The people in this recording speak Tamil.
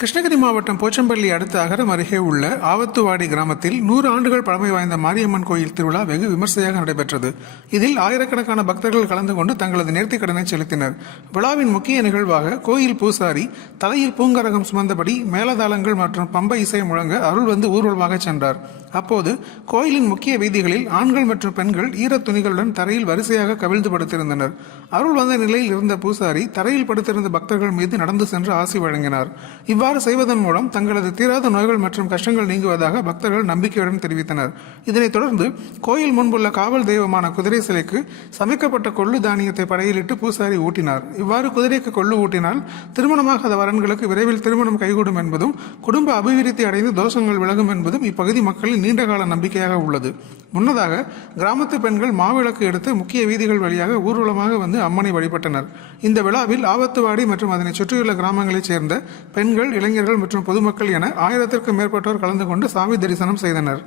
கிருஷ்ணகிரி மாவட்டம் போச்சம்பள்ளி அடுத்த அகரம் அருகே உள்ள ஆவத்துவாடி கிராமத்தில் 100 ஆண்டுகள் பழமை வாய்ந்த மாரியம்மன் கோயில் திருவிழா வெகு விமர்சையாக நடைபெற்றது. இதில் ஆயிரக்கணக்கான பக்தர்கள் கலந்து கொண்டு தங்களது நேர்த்திக் கடனை செலுத்தினர். விழாவின் முக்கிய நிகழ்வாக கோயில் பூசாரி தலையில் பூங்கரகம் சுமந்தபடி மேலதாளங்கள் மற்றும் பம்பை இசை முழங்க அருள் வந்து ஊர்வலமாக சென்றார். அப்போது கோயிலின் முக்கிய வீதிகளில் ஆண்கள் மற்றும் பெண்கள் ஈரத் துணிகளுடன் தரையில் வரிசையாக கவிழ்ந்து படுத்திருந்தனர். அருள் வந்த நிலையில் இருந்த பூசாரி தரையில் படுத்திருந்த பக்தர்கள் மீது நடந்து சென்று ஆசி வழங்கினார். இவ்வாறு செய்வதன் மூலம் தங்களது தீராத நோய்கள் மற்றும் கஷ்டங்கள் நீங்குவதாக பக்தர்கள் நம்பிக்கையுடன் தெரிவித்தனர். இதனைத் தொடர்ந்து கோயில் முன்புள்ள காவல் தெய்வமான குதிரை சிலைக்கு சமைக்கப்பட்ட கொள்ளு தானியத்தை படையிலிட்டு பூசாரி ஊட்டினார். இவ்வாறு குதிரைக்கு கொள்ளு ஊட்டினால் திருமணமாகாத வரன்களுக்கு விரைவில் திருமணம் கைகூடும் என்பதும் குடும்ப அபிவிருத்தி அடைந்து தோஷங்கள் விலகும் என்பதும் இப்பகுதி மக்களின் நீண்டகால நம்பிக்கையாக உள்ளது. முன்னதாக கிராமத்து பெண்கள் மாவிளக்கு எடுத்து முக்கிய வீதிகள் வழியாக ஊர்வலமாக வந்து அம்மனை வழிபட்டனர். இந்த விழாவில் ஆவத்துவாடி மற்றும் அதனை சுற்றியுள்ள கிராமங்களைச் சேர்ந்த பெண்கள், இளைஞர்கள் மற்றும் பொதுமக்கள் என 1000த்திற்கும் மேற்பட்டோர் கலந்து கொண்டு சாமி தரிசனம் செய்தனர்.